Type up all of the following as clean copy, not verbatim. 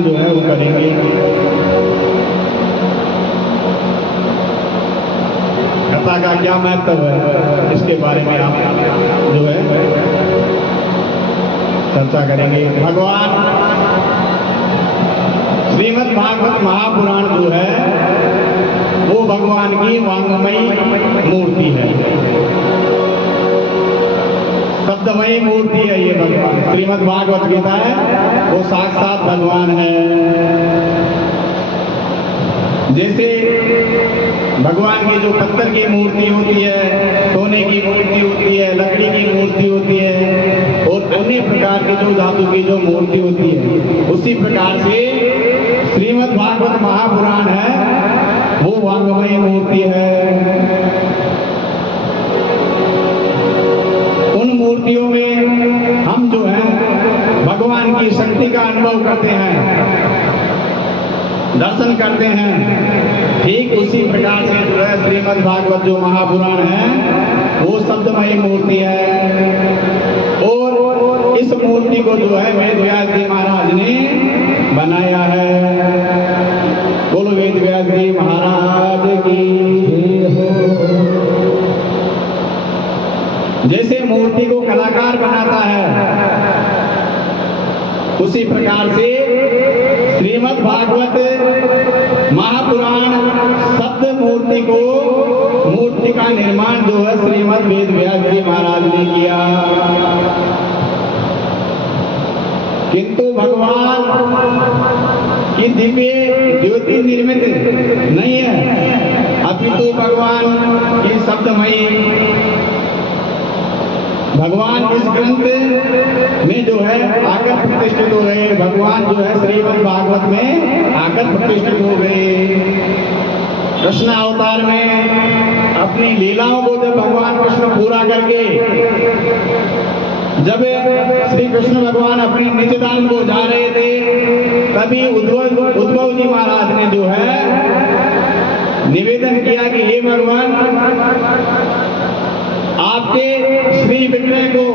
में जो है वो करेंगे। कथा का क्या महत्व है इसके बारे में आप जो है चर्चा करेंगे। भगवान श्रीमद् भागवत महापुराण जो है वो भगवान की वांगमयी मूर्ति है, शब्दमयी मूर्ति है। ये भगवान श्रीमद् भागवत गीता है वो साक्षात भगवान है। जैसे भगवान की जो पत्थर की मूर्ति होती है, सोने की मूर्ति होती है, लकड़ी की मूर्ति होती है और अन्य प्रकार की जो धातु की जो मूर्ति होती है, उसी प्रकार से श्रीमद् भागवत महापुराण है वो वांगमयी मूर्ति है। उन मूर्तियों में हम जो है भगवान की शक्ति का अनुभव करते हैं, दर्शन करते हैं। ठीक उसी प्रकार से जो है श्रीमद् भागवत जो महापुराण है वो शब्दमयी मूर्ति है। और इस मूर्ति को जो है वेद व्यास जी महाराज ने बनाया है। बोलो वेद व्यास जी महाराज की जय हो। जैसे मूर्ति को कलाकार बनाता है उसी प्रकार से श्रीमद् भागवत महापुराण शब्द मूर्ति को, मूर्ति का निर्माण जो है श्रीमद् वेद व्यास जी महाराज ने किया। किंतु भगवान की दिव्य ज्योति निर्मित नहीं है, अपितु भगवान की शब्दमयी भगवान इस ग्रंथ में जो है आकर प्रतिष्ठित हो गए। भगवान जो है श्रीमद् भागवत में आकर प्रतिष्ठित हो गए। कृष्ण अवतार में अपनी लीलाओं को जब भगवान कृष्ण पूरा करके जब श्री कृष्ण भगवान अपने निज धाम को जा रहे थे, तभी उद्धव जी महाराज ने जो है निवेदन किया कि हे भगवान, आपके श्री विग्रह को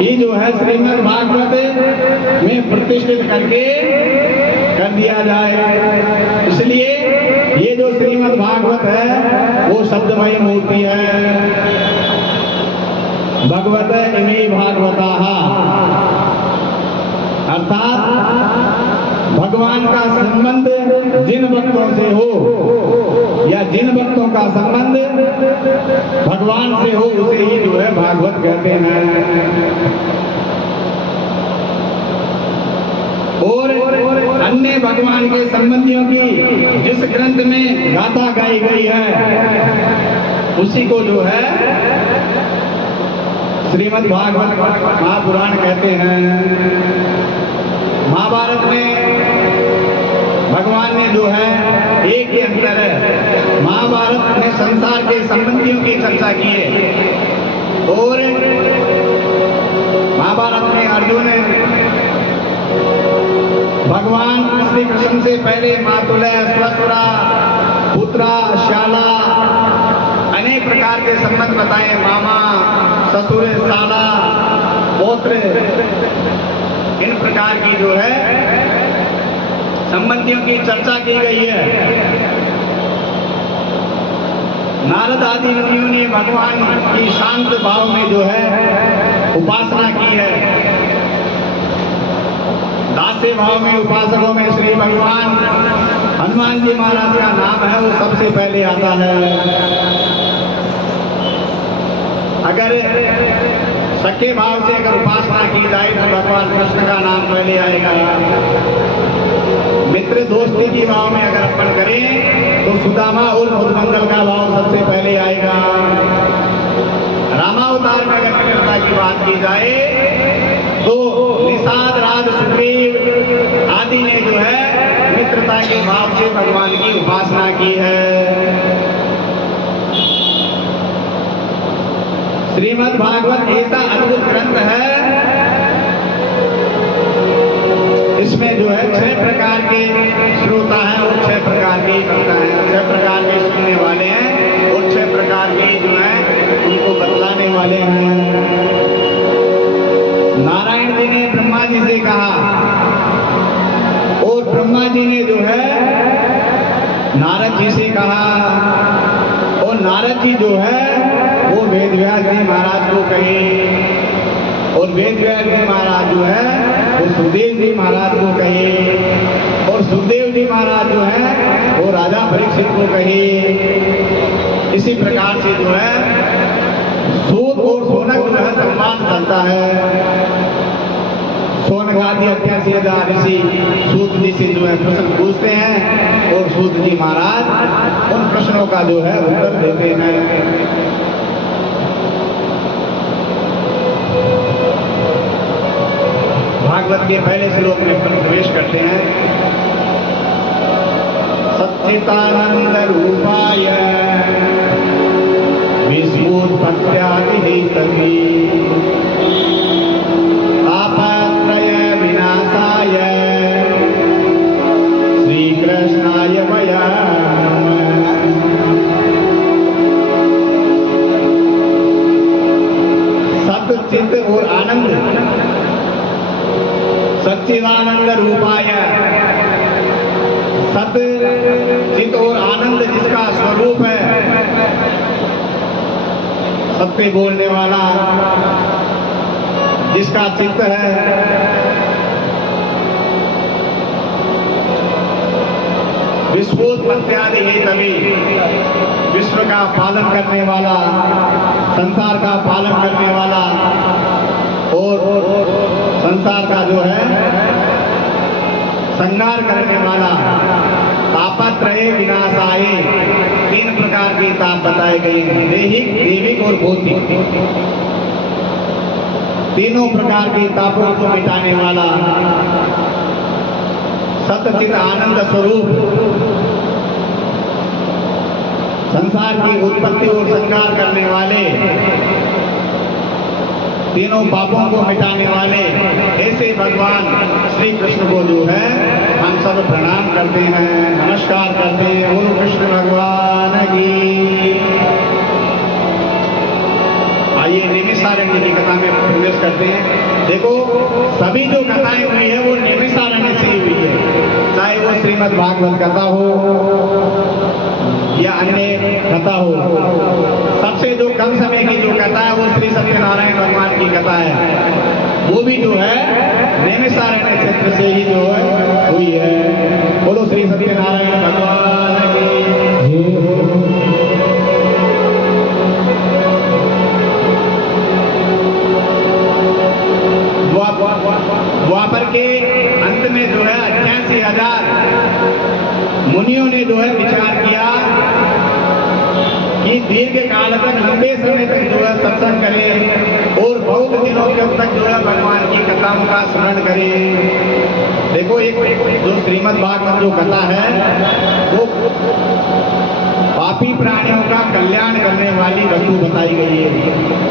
ही जो है श्रीमद् भागवत में प्रतिष्ठित करके कर दिया जाए। इसलिए ये जो श्रीमद् भागवत है वो शब्दमयी मूर्ति है। भगवत इमे भागवताः, अर्थात भगवान का संबंध जिन भक्तों से हो या जिन भक्तों का संबंध भगवान से हो उसे ही जो है भागवत कहते हैं। और अन्य भगवान के संबंधियों की जिस ग्रंथ में गाथा गाई गई है उसी को जो है श्रीमद् भागवत महापुराण कहते हैं। महाभारत में भगवान ने जो है एक ही अंतर है, महाभारत ने संसार के संबंधियों की चर्चा की है और महाभारत में अर्जुन भगवान श्री कृष्ण से पहले मातुलय, स्वसुरा, पुत्रा, शाला अनेक प्रकार के संबंध बताए, मामा, ससुर, साला, पौत्र, इन प्रकार की जो है संबंधियों की चर्चा की गई है। नारद आदि मुनियों ने भगवान की शांत भाव में जो है उपासना की है। दास्य भाव में उपासकों में श्री भगवान हनुमान जी महाराज का नाम है वो सबसे पहले आता है। अगर सच्चे भाव से अगर उपासना की जाए तो भगवान कृष्ण का नाम पहले आएगा। मित्र दोस्ती की भाव में अगर अपन करें तो सुदामा और मधुमंगल का भाव सबसे पहले आएगा। रामावतार में अगर मित्रता की बात की जाए तो निषाद, राज, सुग्रीव आदि ने जो है मित्रता के भाव से भगवान की उपासना की है। श्रीमद् भागवत ऐसा अद्भुत ग्रंथ है, इसमें जो है 6 प्रकार के श्रोता हैं और 6 प्रकार के वक्ता हैं। 6 प्रकार के सुनने वाले हैं और 6 प्रकार के जो है उनको बतलाने वाले हैं। नारायण जी ने ब्रह्मा जी से कहा और जी ने जो है नारद जी से कहा, और नारद जी जो है वो वेद व्यास जी महाराज को कहे, और वेद व्यास जी महाराज जो है वो सुखदेव जी महाराज को कहे, और सुखदेव जी महाराज जो है वो राजा परीक्षित को कहे। इसी प्रकार से जो है सूत और सोनक जो है संवाद चलता है। सोनकादि 88,000 ऋषि सूत जी से जो है प्रश्न पूछते हैं, और सूत जी महाराज उन प्रश्नों का जो है उत्तर देते हैं। भागवत के पहले श्लोक में प्रवेश करते हैं। सच्चिदानंद रूपाय विश्वोत्पत्त्यादि हेतवे तापत्रय विनाशाय श्री कृष्णाय वयम् सत चित और आनंद, सच्चिदानंद रूपाय, सत चित और आनंद जिसका स्वरूप है, सत्य बोलने वाला जिसका चित्त है, विश्वोत्पत्त्यादि हेतवे, विश्व का पालन करने वाला, संसार का पालन करने वाला, और संसार का जो है संहार करने वाला, तापत्रय विनाशाय, 3 प्रकार के ताप बताए गए हैं, दैहिक, दैविक और भौतिक। तीनों प्रकार के तापों को मिटाने वाला, सतचित आनंद स्वरूप, संसार की उत्पत्ति और संहार करने वाले, तीनों पापों को मिटाने वाले ऐसे भगवान श्री कृष्ण को जो है हम सब प्रणाम करते हैं, नमस्कार करते हैं। बोलो कृष्ण भगवान की। आइए नैमिषारण्य की कथा में प्रवेश करते हैं। देखो सभी जो कथाएं हुई है वो नैमिषारण्य से ही हुई है, चाहे वो श्रीमद् भागवत कथा हो या अन्य कथा हो। सबसे जो कम समय की जो कथा है वो श्री सत्यनारायण भगवान की कथा है, वो भी जो है नैमिषारण्य क्षेत्र से ही जो है हुई है। बोलो श्री सत्यनारायण भगवान की। द्वापर के अंत में जो है 88,000 मुनियों ने जो है विचार किया कि दीर्घ काल तक, लंबे समय तक जो है सत्संग करें और बहुत दिनों तक जो है भगवान की कथाओं का स्मरण करें। देखो एक जो श्रीमद् भागवत जो कथा है वो पापी प्राणियों का कल्याण करने वाली वस्तु बताई गई है।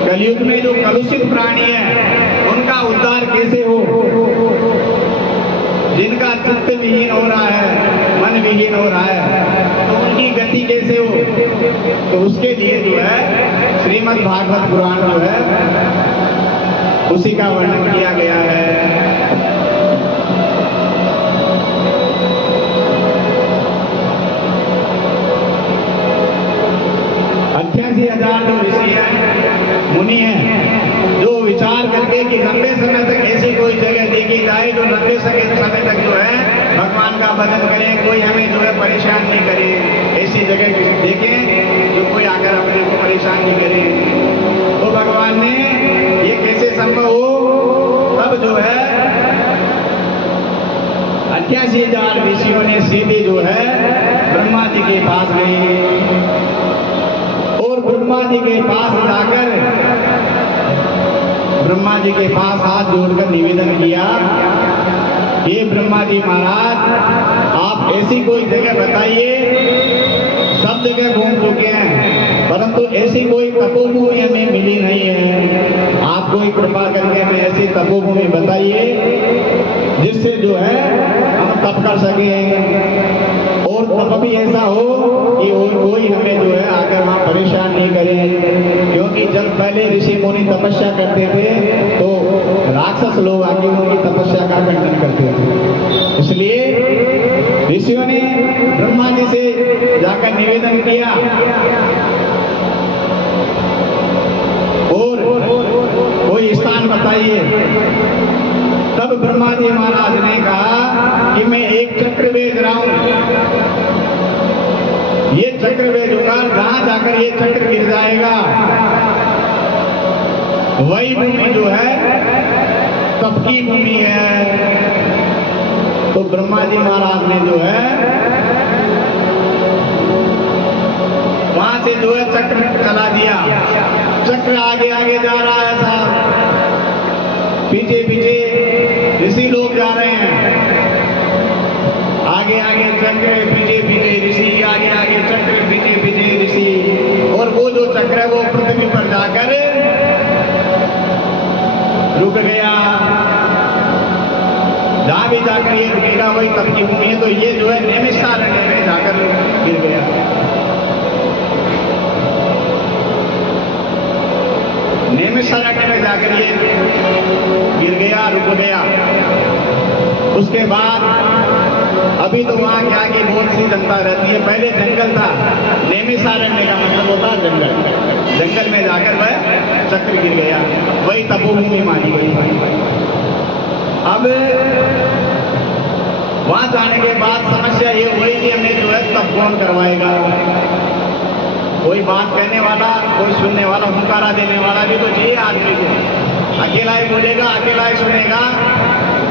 कलयुग में जो कलुषित प्राणी है उनका उद्धार कैसे हो, जिनका चित्त विहीन हो रहा है, मन विहीन हो रहा है, तो उनकी गति कैसे हो, तो उसके लिए जो है श्रीमद् भागवत पुराण जो है उसी का वर्णन किया गया है। 88,000 जो ऋषि हैं, मुनि हैं, जो विचार करके कि लंबे समय तक ऐसी कोई जगह देखी जाए जो लंबे समय तक जो है भगवान का भजन करें, कोई हमें जो है परेशान नहीं करे, ऐसी जगह देखें जो कोई आकर अपने को परेशान नहीं करे। तो भगवान ने ये कैसे संभव हो, तब जो है 88,000 ऋषियों ने सीधे जो है ब्रह्मा जी के पास गए और ब्रह्मा जी के पास जाकर ब्रह्मा जी के पास हाथ जोड़कर निवेदन किया, हे ब्रह्मा जी महाराज, आप ऐसी कोई जगह बताइए, सब जगह घूम चुके हैं परंतु ऐसी कोई तपोभूमि हमें मिली नहीं है। आप कोई कृपा करके हमें ऐसी तपोभूमि बताइए जिससे जो है हम तप कर सकें और तप भी ऐसा हो कि कोई हमें जो है आकर वहाँ परेशान नहीं करे। क्योंकि जब पहले ऋषि मुनि तपस्या करते थे तो राक्षस लोग आके उनकी तपस्या का खंडन करते थे। इसलिए ऋषियों ने ब्रह्मा जी से जाकर निवेदन किया और कोई स्थान बताइए। तब ब्रह्मा जी महाराज ने कहा कि मैं एक चक्र भेज रहा हूं, ये चक्र भेजूंगा, जहां जाकर ये चक्र गिर जाएगा वही भूमि जो है तप की भूमि है। तो ब्रह्मा जी महाराज ने जो है वहां से जो है चक्र चला दिया। चक्र आगे आगे जा रहा है साहब, पीछे पीछे ऋषि लोग जा रहे हैं। आगे आगे चक्र, पीछे पीछे ऋषि, आगे आगे चक्र, पीछे पीछे ऋषि। और वो जो चक्र है वो पृथ्वी पर जाकर रुक गया। जहां भी जाकर ये रुकेगा वही तप की भूमि है। तो ये जो है नैमिषारण्य में जाकर गिर गया। नैमिषारण्य में जाकर ये गिर गया, रुक गया। उसके बाद अभी तो वहां क्या की बहुत सी जनता रहती है, पहले जंगल था। नैमिषारण्य का मतलब होता है जंगल। जंगल में जाकर वह चक्र गिर गया, वही तपोभूमि मानी गई। अब वहां जाने के बाद समस्या ये हुई कि हमें जो है तब कौन करवाएगा। कोई बात कहने वाला, कोई सुनने वाला, हुंकारा देने वाला भी तो चाहिए आदमी को। अकेला ही बोलेगा, अकेला ही सुनेगा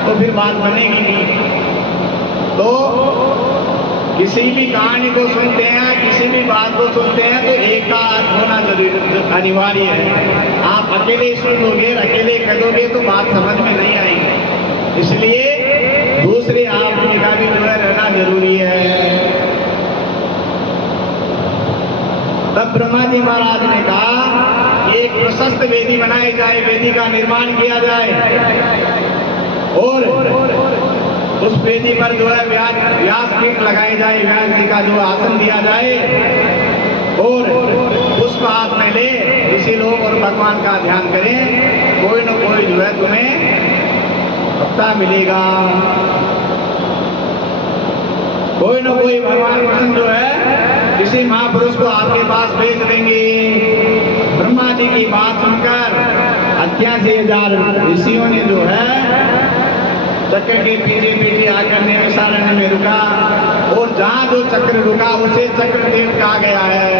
तो फिर बात बनेगी नहीं। तो किसी भी कहानी को सुनते हैं, किसी भी बात को सुनते हैं तो एक का होना जरूरी अनिवार्य है। आप अकेले सुन लोगे, अकेले कह दोगे तो बात समझ में नहीं आएगी। इसलिए दूसरे आदमी का भी जो है रहना जरूरी है। तब ब्रह्मा जी महाराज ने कहा एक प्रशस्त वेदी बनाई जाए, वेदी का निर्माण किया जाए और उस वेदी पर जो है व्यासपीठ लगाई जाए, व्यास जी का जो आसन दिया जाए और उसको हाथ में ले ऋषि लोग और भगवान का ध्यान करें। कोई न कोई जो है तुम्हें पता मिलेगा, कोई न कोई भगवान कृष्ण जो है किसी महापुरुष को आपके पास भेज देंगे। ब्रह्मा जी की बात सुनकर 88,000 ऋषियों ने जो है चक्र के पीछे पीछे आकर नैमिषारण्य में रुका और जहां जो चक्र रुका उसे चक्र तीर्थ कहा गया है।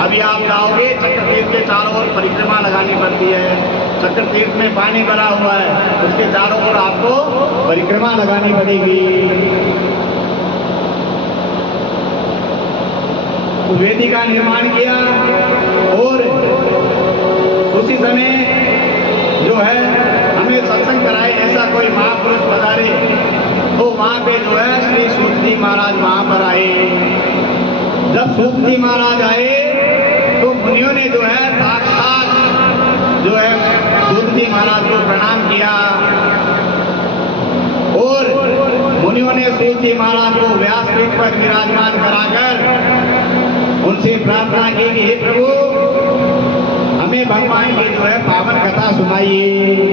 अभी आप जाओगे चक्र तीर्थ के चारों ओर परिक्रमा लगानी पड़ती है। चक्र तीर्थ में पानी भरा हुआ है, उसके चारों ओर आपको परिक्रमा लगानी पड़ेगी। वेदी का निर्माण किया और उसी समय जो है हमें सत्संग कराए ऐसा कोई महापुरुष पधारे तो वहां पे जो है श्री सूत जी महाराज वहां पर आए। जब सूत जी महाराज आए तो मुनियों ने जो है साक्षात जो है सूत जी महाराज को प्रणाम किया और मुनियों ने सूत जी महाराज को व्यासपीठ पर विराजमान कराकर उनसे प्रार्थना की कि हे प्रभु हमें भगवान की जो है पावन कथा सुनाइए।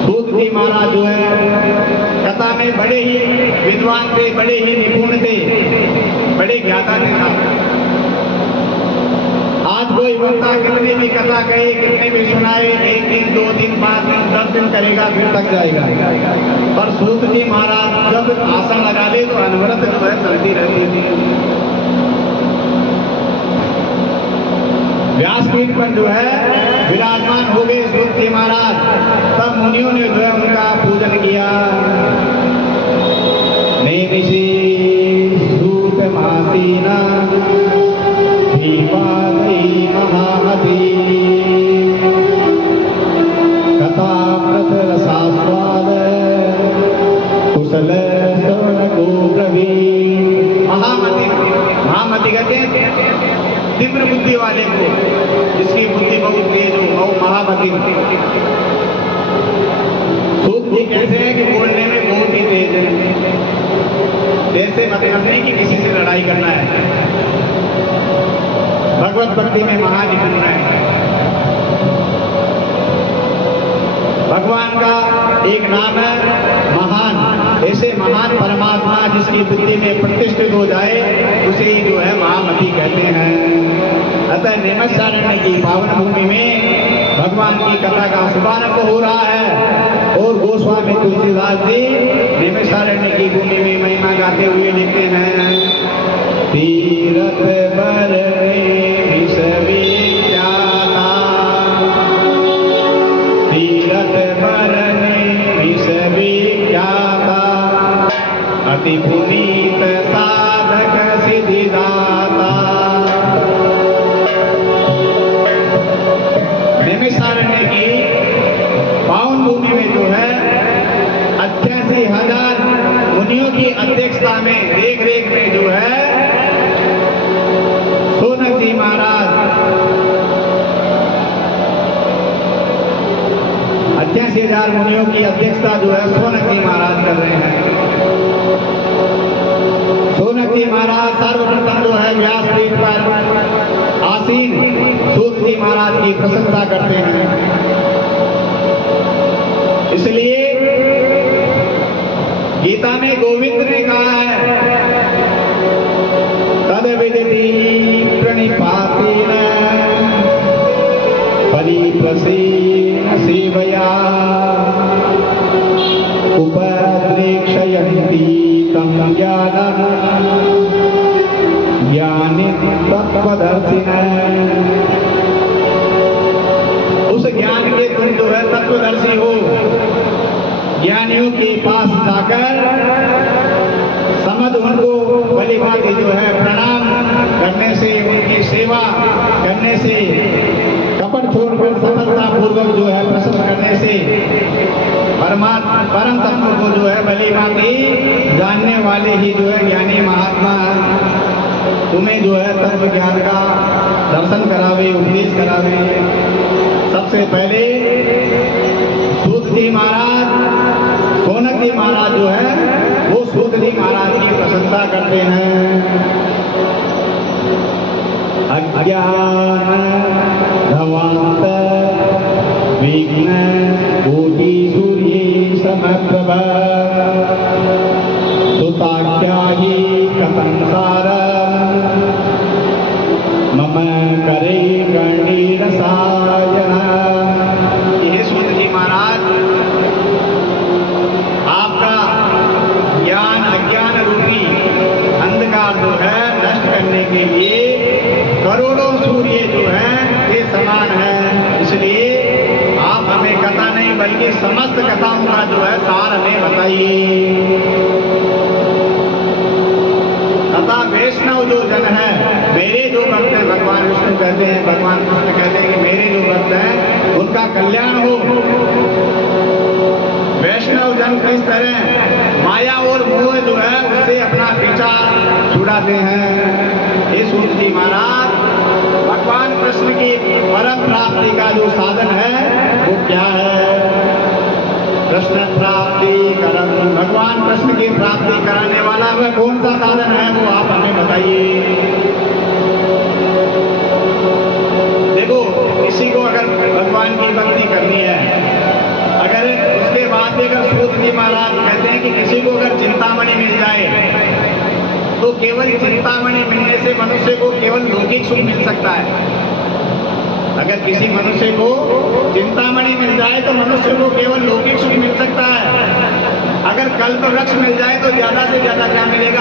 सूत जी महाराज जो है कथा में बड़े ही विद्वान थे, बड़े ही निपुण थे, बड़े ज्ञाता थे। आज कोई वक्ता कितनी भी कथा कहे, कितने भी सुनाए, 1 दिन 2 दिन 5 दिन 10 दिन करेगा फिर तक जाएगा। पर सूत जी महाराज जब आसन लगा ले तो अनवरत जो है चलती रहती थी। व्यासपीठ पर जो है विराजमान हो गए सूत जी महाराज। तब मुनियों ने जो है उनका पूजन किया। नैमिषी सूत मासीना दीपावली महामती कथामृत रसास्वाद कुशल श्रवण गोब्रवी। महामती कहते हैं तीव्र बुद्धि वाले को, जिसकी बुद्धि बहुत तेज हो, वो महामती। सूत जी कैसे है कि बोलने में बहुत ही तेज है, जैसे मतलब नहीं कि किसी से लड़ाई करना है। भगवत भक्ति में महानिपुण है। भगवान का एक नाम है महान। ऐसे महान परमात्मा जिसकी बुद्धि में प्रतिष्ठित हो जाए उसे ही जो है महामती कहते हैं। अतः नैमिषारण्य की पावन भूमि में भगवान की कथा का शुभारंभ हो रहा है और गोस्वामी तुलसीदास जी नैमिषारण्य की भूमि में महिमा गाते हुए लिखते हैं, तीरथ पर अति पुनीत साधक सिद्धिदाता। नैमिषारण्य की पावन भूमि में जो है 88,000 मुनियों की अध्यक्षता में देख रेख में जो है सोनक जी महाराज 88,000 मुनियों की अध्यक्षता जो है सोनक जी महाराज कर रहे हैं। सोनक जी महाराज सर्वप्रथम जो है व्यासपीठ पर आसीन सूत जी महाराज की प्रशंसा करते हैं। इसलिए गीता में गोविंद ने कहा है, तद विदिति प्रणिपातेन परिप्रसेन सेवया उपद्रेक्षयन्ति तम ज्ञानं ज्ञानी तत्वदर्शिनः। उस ज्ञान के तुम जो है तत्वदर्शी हो, ज्ञानियों के पास जाकर समझ उनको भली भांति जो है प्रणाम करने से, उनकी सेवा करने से, कपट छोड़कर सफलता पूर्वक जो है प्रसन्न करने से परमात्मा परम तत्व को जो है भली भांति जानने वाले ही जो है ज्ञानी महात्मा तुम्हें जो है तत्व ज्ञान का दर्शन करावे, उपदेश करावे। सबसे पहले सूत जी महाराज, सोनक जी महाराज जो है वो सूत जी महाराज की प्रशंसा करते हैं। अज्ञान धवांत विघ्न कोटि सूर्ये समप्रभ सुताख्या ही कथं सारम् मम करे गणीर सायन। ये सूत जी महाराज आपका ज्ञान अज्ञान रूपी अंधकार जो है नष्ट करने के लिए करोड़ों सूर्य जो है ये समान है। इसलिए आप हमें कथा नहीं बल्कि समस्त कथाओं का जो है सार हमें बताइए। तथा वैष्णव जो जन है, मेरे जो भक्त हैं, भगवान विष्णु कहते हैं, भगवान कृष्ण कहते हैं कि मेरे जो भक्त हैं उनका कल्याण हो। वैष्णव जन किस तरह माया और मोह जो है उससे अपना पीछा छुड़ाते हैं। ये सूत जी महाराज भगवान कृष्ण की परम प्राप्ति का जो साधन है वो क्या है? कृष्ण प्राप्ति करम, भगवान कृष्ण की प्राप्ति कराने वाला वह कौन सा साधन है वो आप हमें बताइए। देखो, किसी को अगर भगवान की भक्ति करनी है, अगर उसके बाद भी अगर सूत जी महाराज कहते हैं कि किसी को अगर चिंतामणि मिल जाए तो केवल चिंतामणि मिलने से मनुष्य को केवल लौकिक सुख मिल सकता है। अगर किसी मनुष्य को चिंतामणि मिल जाए तो मनुष्य को केवल लौकिक सुख मिल सकता है। अगर कल्प वृक्ष मिल जाए तो ज्यादा से ज्यादा क्या मिलेगा?